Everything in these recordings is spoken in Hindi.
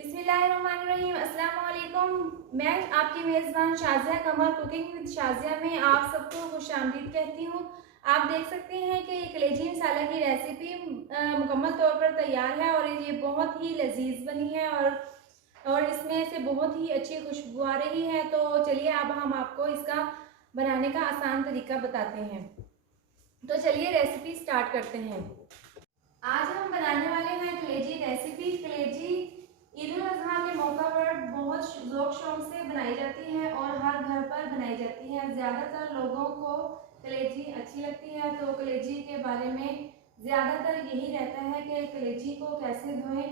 बिस्मिल्लाहिर्रहमानिर्रहीम। अस्सलाम वालेकुम। मैं आपकी मेज़बान शाज़िया कमर कुकिंग विद शाज़िया में आप सबको खुशामदीद कहती हूँ। आप देख सकते हैं कि कलेजी मसाला की रेसिपी मुकम्मल तौर पर तैयार है और ये बहुत ही लजीज बनी है और इसमें से बहुत ही अच्छी खुशबू आ रही है। तो चलिए अब हम आपको इसका बनाने का आसान तरीका बताते हैं। तो चलिए रेसिपी स्टार्ट करते हैं। आज हम बनाने वाले हैं कलेजी रेसिपी। कलेजी ईद उल अज़हा के मौका पर बहुत ज़ौक़ शौक़ से बनाई जाती है और हर घर पर बनाई जाती है। ज़्यादातर लोगों को कलेजी अच्छी लगती है। तो कलेजी के बारे में ज़्यादातर यही रहता है कि कलेजी को कैसे धोएं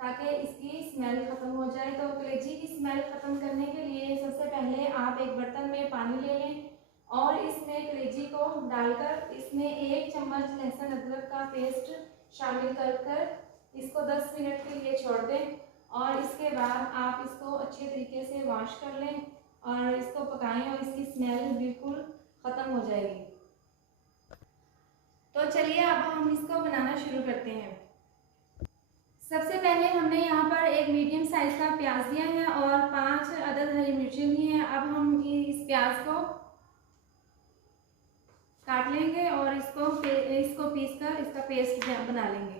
ताकि इसकी स्मेल ख़त्म हो जाए। तो कलेजी की स्मेल ख़त्म करने के लिए सबसे पहले आप एक बर्तन में पानी ले लें और इसमें कलेजी को डालकर इसमें 1 चम्मच लहसुन अदरक का पेस्ट शामिल कर इसको 10 मिनट के लिए छोड़ दें और इसके बाद आप इसको अच्छे तरीके से वॉश कर लें और इसको पकाएं और इसकी स्मेल बिल्कुल ख़त्म हो जाएगी। तो चलिए अब हम इसको बनाना शुरू करते हैं। सबसे पहले हमने यहाँ पर एक मीडियम साइज़ का प्याज लिया है और 5 अदद हरी मिर्ची ली हैं। अब हम इस प्याज को काट लेंगे और इसको पीस कर इसका पेस्ट बना लेंगे।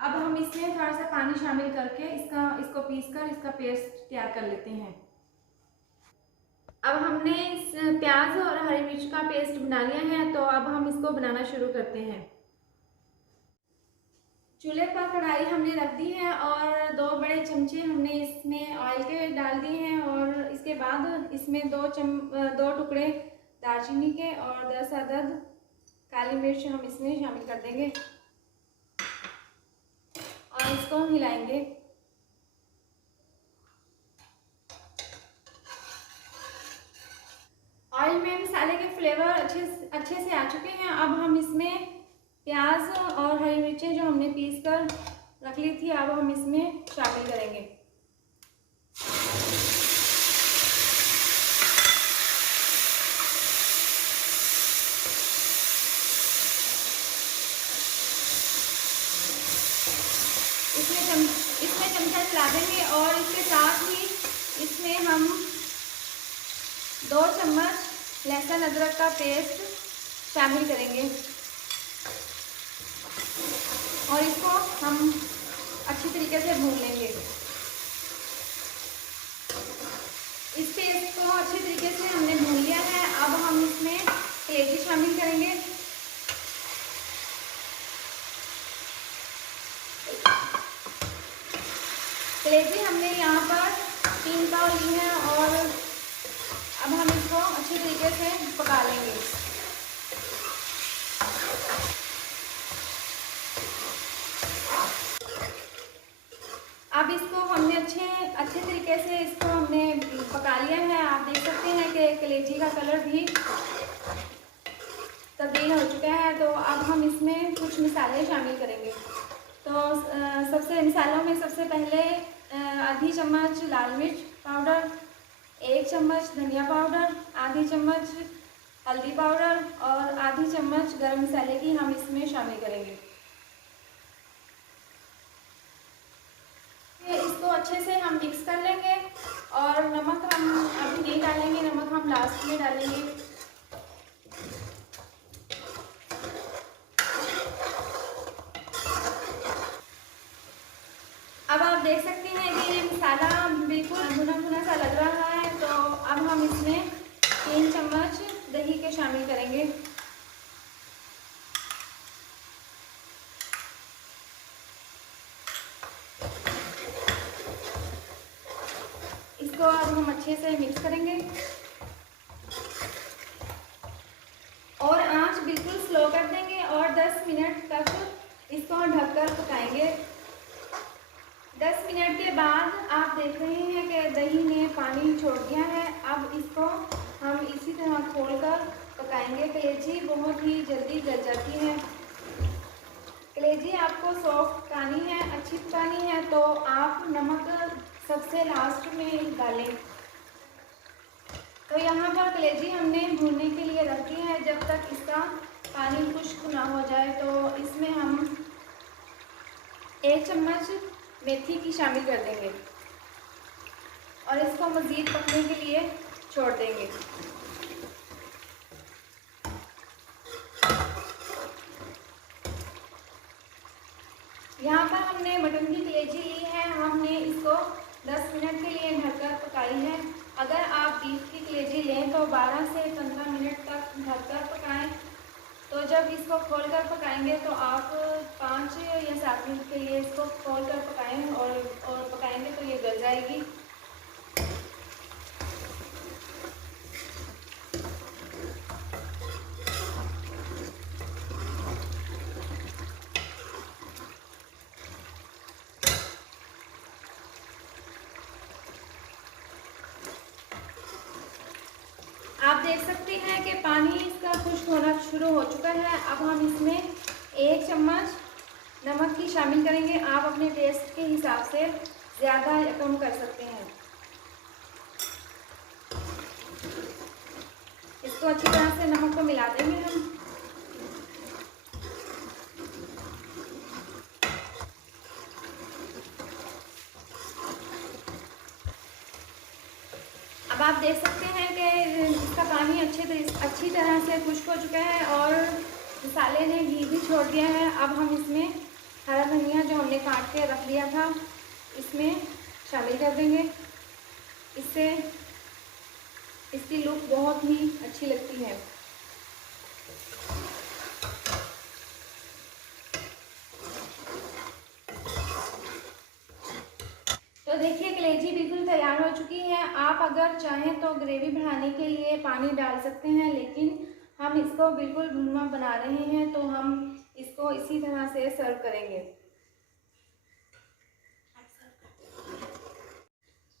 अब हम इसमें थोड़ा सा पानी शामिल करके इसको पीसकर इसका पेस्ट तैयार कर लेते हैं। अब हमने इस प्याज और हरी मिर्च का पेस्ट बना लिया है, तो अब हम इसको बनाना शुरू करते हैं। चूल्हे पर कढ़ाई हमने रख दी है और 2 बड़े चमचे हमने इसमें ऑयल के डाल दिए हैं और इसके बाद इसमें 2 टुकड़े दालचीनी के और 10 अदद काली मिर्च हम इसमें शामिल कर देंगे और इसको हिलाएंगे। ऑयल में मसाले के फ्लेवर अच्छे से आ चुके हैं। अब हम इसमें प्याज और हरी मिर्चें जो हमने पीस कर रख ली थी अब हम इसमें शामिल करेंगे। इसमें चमचा चला देंगे और इसके साथ ही इसमें हम 2 चम्मच लहसुन अदरक का पेस्ट शामिल करेंगे और इसको हम अच्छी तरीके से भून लेंगे। इस पेस्ट को अच्छी तरीके से हमने भून लिया है। अब हम इसमें कलेजी शामिल करेंगे। कलेजी हमने यहाँ पर 3 पाव ली है और अब हम इसको अच्छी तरीके से पका लेंगे। अब इसको हमने अच्छे तरीके से इसको हमने पका लिया है। आप देख सकते हैं कि कलेजी का कलर भी तब्दील हो चुका है। तो अब हम इसमें कुछ मसाले शामिल करेंगे। तो मसालों में सबसे पहले आधी चम्मच लाल मिर्च पाउडर, 1 चम्मच धनिया पाउडर, आधी चम्मच हल्दी पाउडर और आधी चम्मच गरम मसाले की हम इसमें शामिल करेंगे। इसको अच्छे से हम मिक्स कर लेंगे और नमक हम अभी नहीं डालेंगे, नमक हम लास्ट में डालेंगे। अब आप देख सकते हैं कि ये मसाला बिल्कुल भुना सा लग रहा है। तो अब हम इसमें 3 चम्मच दही के शामिल करेंगे। इसको अब हम अच्छे से मिक्स करेंगे और आंच बिल्कुल स्लो कर देंगे और 10 मिनट तक इसको ढककर पकाएंगे। 10 मिनट के बाद आप देख रहे हैं कि दही ने पानी छोड़ दिया है। अब इसको हम इसी तरह खोलकर पकाएंगे। कलेजी बहुत ही जल्दी गल जाती है। कलेजी आपको सॉफ्ट पकानी है, अच्छी पकानी है, तो आप नमक सबसे लास्ट में डालें। तो यहाँ पर कलेजी हमने भूनने के लिए रखी है। जब तक इसका पानी खुश्क ना हो जाए तो इसमें हम 1 चम्मच मेथी की शामिल कर देंगे और इसको मज़ीद पकने के लिए छोड़ देंगे। यहाँ पर हमने मटन की कलेजी ली है, हमने इसको 10 मिनट के लिए ढककर पकाई है। अगर आप बीफ की कलेजी लें तो 12 से 15 मिनट तक ढककर पकाएं। तो जब इसको खोलकर पकाएंगे तो आप 5 या 7 मिनट के लिए इसको खोलकर पकाएं और पकाएंगे तो ये गल जाएगी। आप देख सकते हैं कि पानी इसका खुश्क होना शुरू हो चुका है। अब हम इसमें 1 चम्मच नमक की शामिल करेंगे। आप अपने टेस्ट के हिसाब से ज़्यादा या कम कर सकते हैं। इसको अच्छी तरह से नमक को मिला देंगे हम। अब आप देख सकते हैं कि इसका पानी अच्छी तरह से खुश्क हो चुका है और मसाले ने घी भी छोड़ दिया है। अब हम इसमें हरा धनिया जो हमने काट के रख लिया था इसमें शामिल कर देंगे। इससे इसकी लुक बहुत ही अच्छी लगती है। तो देखिए कलेजी बिल्कुल तैयार हो चुकी है। आप अगर चाहें तो ग्रेवी बढ़ाने के लिए पानी डाल सकते हैं, लेकिन हम इसको बिल्कुल भुना बना रहे हैं तो हम इसको इसी तरह से सर्व करेंगे।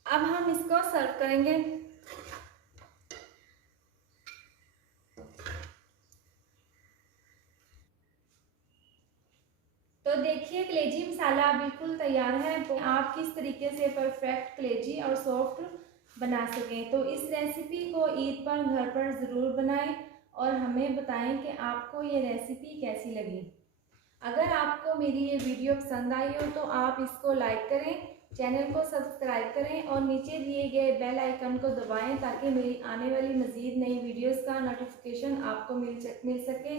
अब हम इसको सर्व करेंगे। तो देखिए कलेजी मसाला बिल्कुल तैयार है। तो आप किस तरीके से परफेक्ट कलेजी और सॉफ्ट बना सकें, तो इस रेसिपी को ईद पर घर पर ज़रूर बनाएं और हमें बताएं कि आपको ये रेसिपी कैसी लगी। अगर आपको मेरी ये वीडियो पसंद आई हो तो आप इसको लाइक करें, चैनल को सब्सक्राइब करें और नीचे दिए गए बेल आइकन को दबाएं ताकि मेरी आने वाली मज़ीद नई वीडियोस का नोटिफिकेशन आपको मिल सके।